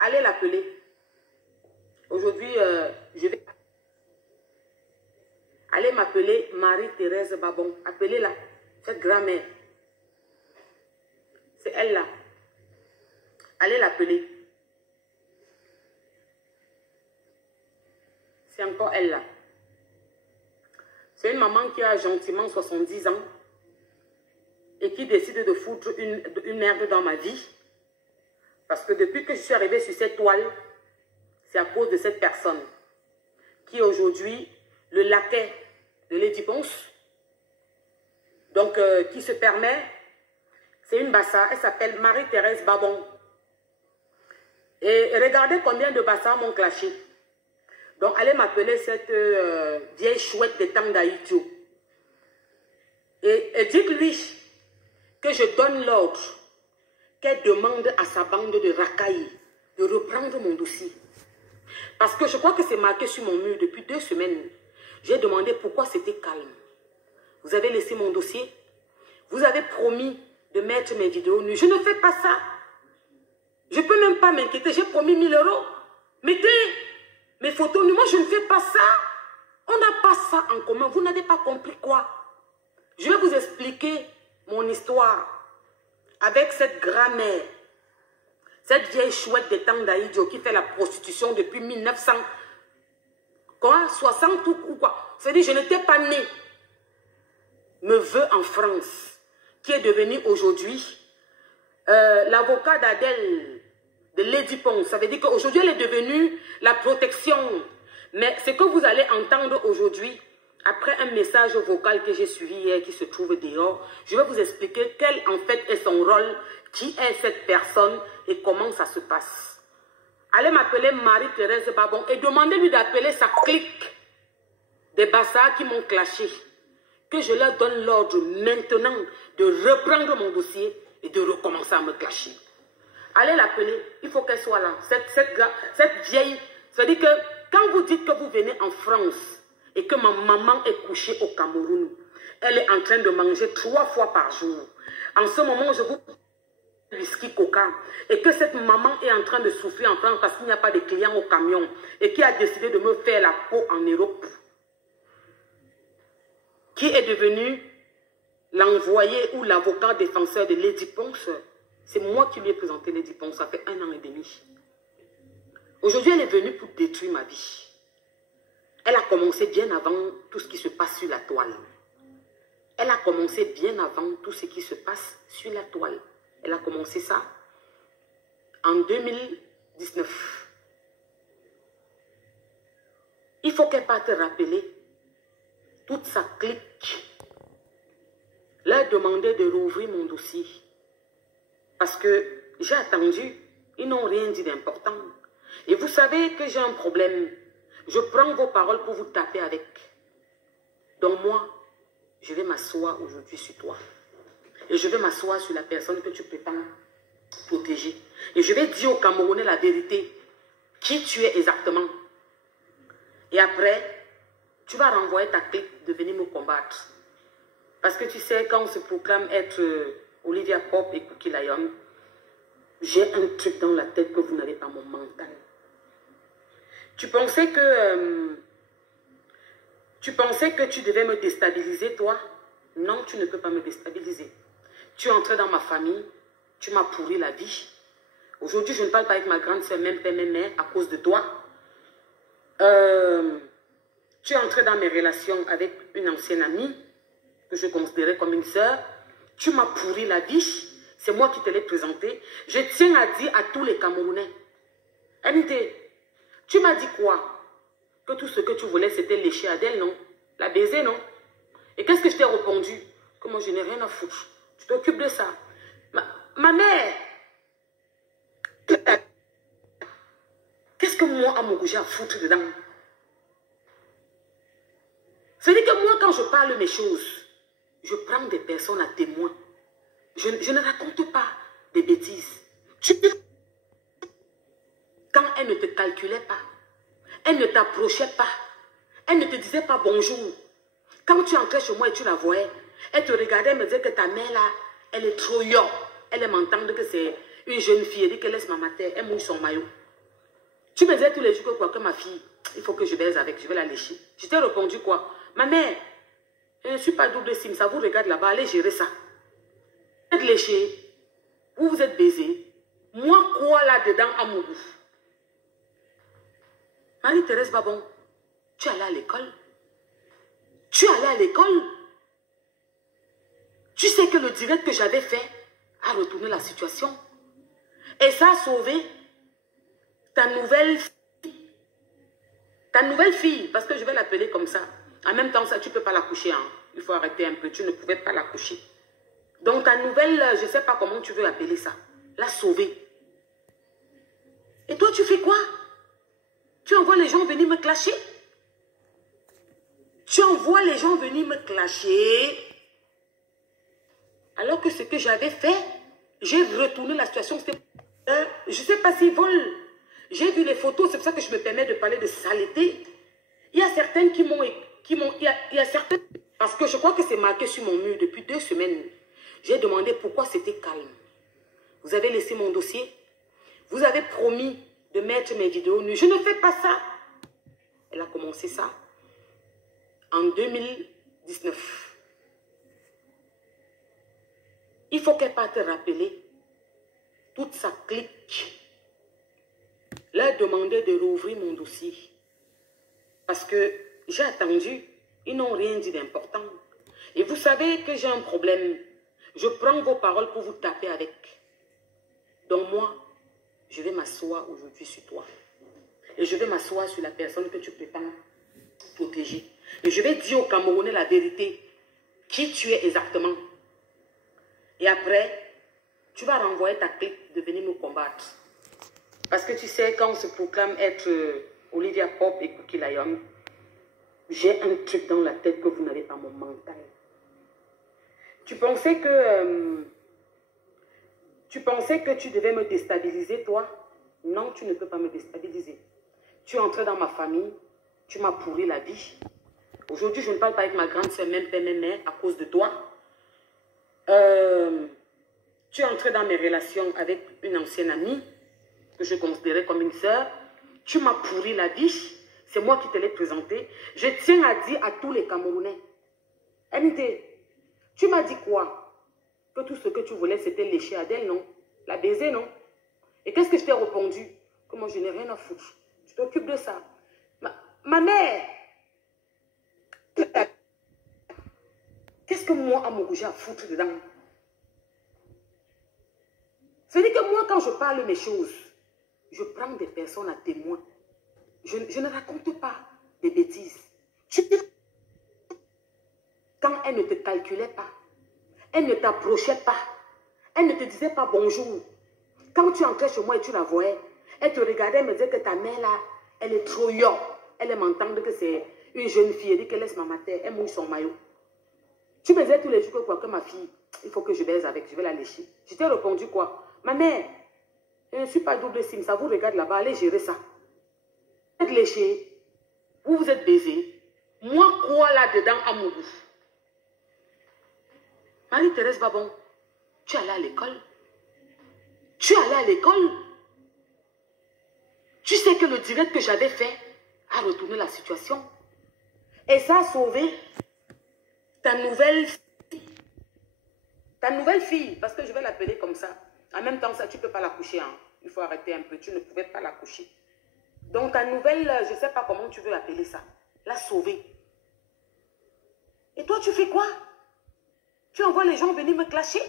Allez l'appeler. Aujourd'hui, je vais... Allez m'appeler Marie-Thérèse Babon. Appelez-la, cette grand-mère. C'est elle là. Allez l'appeler. C'est encore elle là. C'est une maman qui a gentiment 70 ans et qui décide de foutre une merde dans ma vie. Parce que depuis que je suis arrivée sur cette toile, c'est à cause de cette personne qui est aujourd'hui le laquais de Lady Ponce. Donc, qui se permet, c'est une bassa, elle s'appelle Marie-Thérèse Babon. Et regardez combien de bassas m'ont clashé. Donc, allez m'appeler cette vieille chouette de temps d'Haïtio. Et dites-lui que je donne l'ordre qu'elle demande à sa bande de racailles de reprendre mon dossier. Parce que je crois que c'est marqué sur mon mur depuis 2 semaines. J'ai demandé pourquoi c'était calme. Vous avez laissé mon dossier. Vous avez promis de mettre mes vidéos nues. Je ne fais pas ça. Je ne peux même pas m'inquiéter. J'ai promis 1000 €. Mettez mes photos nues. Moi, je ne fais pas ça. On n'a pas ça en commun. Vous n'avez pas compris quoi? Je vais vous expliquer mon histoire avec cette grand-mère. Cette vieille chouette des temps d'Aïdjo qui fait la prostitution depuis 1960 ou quoi. C'est-à-dire, je n'étais pas née. Me veut en France, qui est devenu aujourd'hui l'avocat d'Adèle, de Lady Ponce. Ça veut dire qu'aujourd'hui, elle est devenue la protection. Mais ce que vous allez entendre aujourd'hui, après un message vocal que j'ai suivi hier, qui se trouve dehors, je vais vous expliquer quel en fait est son rôle, qui est cette personne et comment ça se passe. Allez m'appeler Marie-Thérèse Babon et demandez-lui d'appeler sa clique des bassards qui m'ont clashé. Que je leur donne l'ordre maintenant de reprendre mon dossier et de recommencer à me clasher. Allez l'appeler, il faut qu'elle soit là. Cette vieille, c'est-à-dire que quand vous dites que vous venez en France et que ma maman est couchée au Cameroun, elle est en train de manger 3 fois par jour. En ce moment, je vous whisky coca et que cette maman est en train de souffrir en France parce qu'il n'y a pas de clients au camion et qui a décidé de me faire la peau en Europe. Qui est devenu l'envoyé ou l'avocat défenseur de Lady Ponce. C'est moi qui lui ai présenté Lady Ponce, ça fait 1 an et demi. Aujourd'hui, elle est venue pour détruire ma vie. Elle a commencé bien avant tout ce qui se passe sur la toile. Elle a commencé bien avant tout ce qui se passe sur la toile. Elle a commencé ça en 2019. Il faut qu'elle parte rappeler toute sa clique. Leur demander de rouvrir mon dossier. Parce que j'ai attendu, ils n'ont rien dit d'important. Et vous savez que j'ai un problème. Je prends vos paroles pour vous taper avec. Donc moi, je vais m'asseoir aujourd'hui sur toi. Et je vais m'asseoir sur la personne que tu prétends protéger. Et je vais dire aux Camerounais la vérité. Qui tu es exactement. Et après, tu vas renvoyer ta clique de venir me combattre. Parce que tu sais, quand on se proclame être Olivia Pop et Cookie Lion, j'ai un truc dans la tête que vous n'avez pas, mon mental. Tu pensais que tu devais me déstabiliser, toi? Non, tu ne peux pas me déstabiliser. Tu es entré dans ma famille, tu m'as pourri la vie. Aujourd'hui, je ne parle pas avec ma grande soeur, même père, même mère, à cause de toi. Tu es entré dans mes relations avec une ancienne amie, que je considérais comme une soeur. Tu m'as pourri la vie. C'est moi qui te l'ai présenté. Je tiens à dire à tous les Camerounais. MD, tu m'as dit quoi? Que tout ce que tu voulais, c'était lécher Adèle, non? La baiser, non? Et qu'est-ce que je t'ai répondu? Que moi, je n'ai rien à foutre. Tu t'occupes de ça. Ma mère, qu'est-ce que moi, à mon goût, j'ai à foutre dedans? C'est-à-dire que moi, quand je parle mes choses, je prends des personnes à témoin. Je ne raconte pas des bêtises. Quand elle ne te calculait pas, elle ne t'approchait pas, elle ne te disait pas bonjour. Quand tu entrais chez moi et tu la voyais, elle te regardait et me disait que ta mère là, elle est trop yo. Elle aime entendre que c'est une jeune fille. Elle dit qu'elle laisse maman terre, elle mouille son maillot. Tu me disais tous les jours que quoi, que ma fille, il faut que je baise avec, je vais la lécher. Je t'ai répondu quoi? Ma mère, je ne suis pas double sim, ça vous regarde là-bas, allez gérer ça. Vous êtes léché, vous êtes baisé. Moi, quoi là-dedans à mon goût? Marie-Thérèse Babon, tu es allée à l'école? Tu es allée à l'école? Tu sais que le direct que j'avais fait a retourné la situation. Et ça a sauvé ta nouvelle fille, parce que je vais l'appeler comme ça. En même temps, ça, tu ne peux pas la coucher. Hein. Il faut arrêter un peu, tu ne pouvais pas la coucher. Donc ta nouvelle, je ne sais pas comment tu veux appeler ça, l'a sauvée. Et toi, tu fais quoi? Tu envoies les gens venir me clasher? Tu envoies les gens venir me clasher. Alors que ce que j'avais fait, j'ai retourné la situation. Je ne sais pas s'ils volent. J'ai vu les photos, c'est pour ça que je me permets de parler de saleté. Il y a certaines qui m'ont... Il y a certaines... Parce que je crois que c'est marqué sur mon mur depuis 2 semaines. J'ai demandé pourquoi c'était calme. Vous avez laissé mon dossier. Vous avez promis de mettre mes vidéos nues. Je ne fais pas ça. Elle a commencé ça en 2019. Il faut qu'elle parte rappeler toute sa clique. Leur demander de rouvrir mon dossier. Parce que j'ai attendu. Ils n'ont rien dit d'important. Et vous savez que j'ai un problème. Je prends vos paroles pour vous taper avec. Donc moi, je vais m'asseoir aujourd'hui sur toi. Et je vais m'asseoir sur la personne que tu prétends protéger. Et je vais dire aux Camerounais la vérité. Qui tu es exactement. Et après, tu vas renvoyer ta clique de venir me combattre. Parce que tu sais, quand on se proclame être Olivia Pope et Cookie Lion, j'ai un truc dans la tête que vous n'avez pas, mon mental. Tu pensais que tu devais me déstabiliser, toi? Non, tu ne peux pas me déstabiliser. Tu es entré dans ma famille, tu m'as pourri la vie. Aujourd'hui, je ne parle pas avec ma grande soeur, même père, même mère, à cause de toi. Tu es entré dans mes relations avec une ancienne amie, que je considérais comme une sœur. Tu m'as pourri la vie. C'est moi qui te l'ai présenté. Je tiens à dire à tous les Camerounais. MD, tu m'as dit quoi? Que tout ce que tu voulais, c'était lécher Adèle, non? La baiser, non? Et qu'est-ce que je t'ai répondu? Que moi, je n'ai rien à foutre. Tu t'occupes de ça. Ma mère, qu'est-ce que moi, à mon goût, j'ai à foutre dedans? C'est-à-dire que moi, quand je parle mes choses, je prends des personnes à témoin. Je ne raconte pas des bêtises. Quand elle ne te calculait pas, elle ne t'approchait pas, elle ne te disait pas bonjour. Quand tu entrais chez moi et tu la voyais, elle te regardait et me disait que ta mère là, elle est trop young. Elle aime entendre que c'est une jeune fille. Elle dit qu'elle laisse ma terre, elle mouille son maillot. Tu me disais tous les jours que quoi, que ma fille, il faut que je baise avec, je vais la lécher. Je t'ai répondu quoi? Ma mère, je ne suis pas double sim, ça vous regarde là-bas, allez gérer ça. Vous êtes léché, vous êtes baisé. Moi, quoi là-dedans à mon goût? Marie-Thérèse Babon, tu es allée à l'école? Tu es allée à l'école? Tu sais que le direct que j'avais fait a retourné la situation. Et ça a sauvé ta nouvelle fille, parce que je vais l'appeler comme ça. En même temps, ça, tu ne peux pas la coucher. Hein. Il faut arrêter un peu, tu ne pouvais pas la coucher. Donc ta nouvelle, je ne sais pas comment tu veux appeler ça, l'a sauvée. Et toi, tu fais quoi? Tu envoies les gens venir me clasher?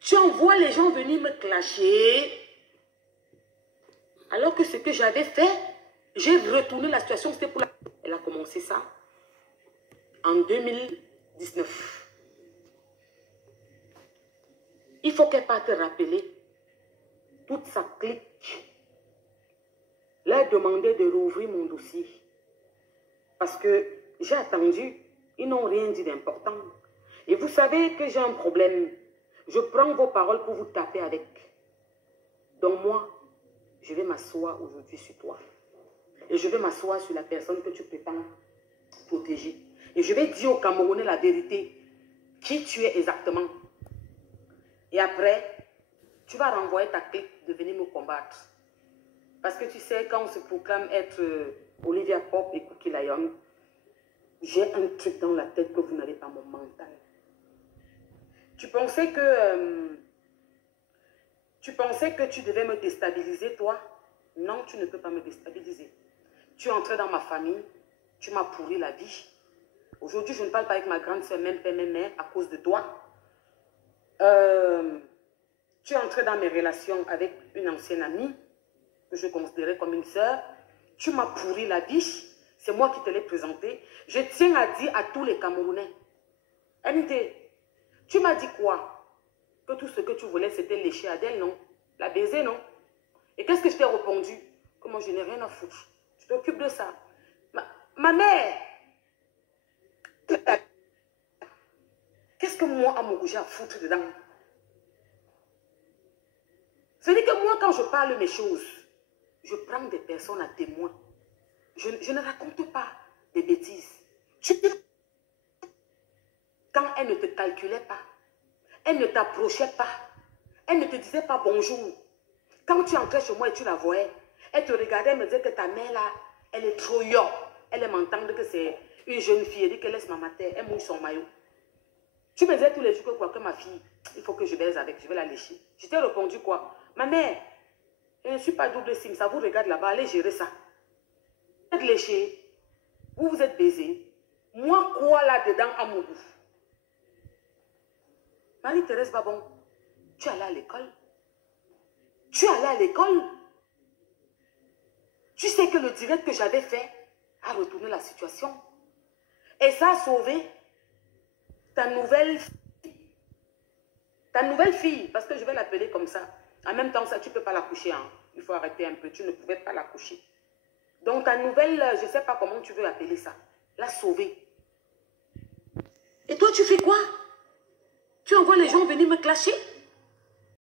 Tu envoies les gens venir me clasher. Alors que ce que j'avais fait, j'ai retourné la situation. C'était pour la... Elle a commencé ça en 2019. Il faut qu'elle parte rappeler toute sa clique. Leur demander de rouvrir mon dossier. Parce que j'ai attendu. Ils n'ont rien dit d'important. Et vous savez que j'ai un problème. Je prends vos paroles pour vous taper avec. Donc moi, je vais m'asseoir aujourd'hui sur toi. Et je vais m'asseoir sur la personne que tu prétends protéger. Et je vais dire aux Camerounais la vérité. Qui tu es exactement. Et après, tu vas renvoyer ta clique de venir me combattre. Parce que tu sais, quand on se proclame être Olivia Pope et Cookie Lion, j'ai un truc dans la tête que vous n'avez pas, mon mental. Tu pensais que tu devais me déstabiliser, toi? Non, tu ne peux pas me déstabiliser. Tu es entré dans ma famille, tu m'as pourri la vie. Aujourd'hui, je ne parle pas avec ma grande soeur, même père, même mère, à cause de toi. Tu es entré dans mes relations avec une ancienne amie, que je considérais comme une soeur. Tu m'as pourri la vie. C'est moi qui te l'ai présenté. Je tiens à dire à tous les Camerounais, ND, tu m'as dit quoi? Que tout ce que tu voulais, c'était lécher Adèle, non? La baiser, non? Et qu'est-ce que je t'ai répondu? Que moi, je n'ai rien à foutre. Je t'occupe de ça. Ma mère, qu'est-ce que moi, à mon goût, j'ai à foutre dedans? C'est-à-dire que moi, quand je parle mes choses, je prends des personnes à témoin. Je ne raconte pas des bêtises. Quand elle ne te calculait pas, elle ne t'approchait pas, elle ne te disait pas bonjour. Quand tu entrais chez moi et tu la voyais, elle te regardait et me disait que ta mère là, elle est trop yo. Elle aime entendre que c'est une jeune fille. Elle dit qu'elle laisse ma mère, elle mouille son maillot. Tu me disais tous les jours que quoi, que ma fille, il faut que je baise avec, je vais la lécher. Je t'ai répondu quoi? Ma mère, je ne suis pas double sim, ça vous regarde là-bas, allez gérer ça. Vous êtes léché, vous êtes baisé. Moi, quoi là-dedans à mon goût? Marie-Thérèse Babon, tu es allée à l'école? Tu es allée à l'école? Tu sais que le direct que j'avais fait a retourné la situation. Et ça a sauvé ta nouvelle fille, parce que je vais l'appeler comme ça. En même temps, ça, tu ne peux pas la coucher. Hein. Il faut arrêter un peu, tu ne pouvais pas la coucher. Donc ta nouvelle, je ne sais pas comment tu veux appeler ça, l'a sauvée. Et toi, tu fais quoi? Tu envoies les gens venir me clasher?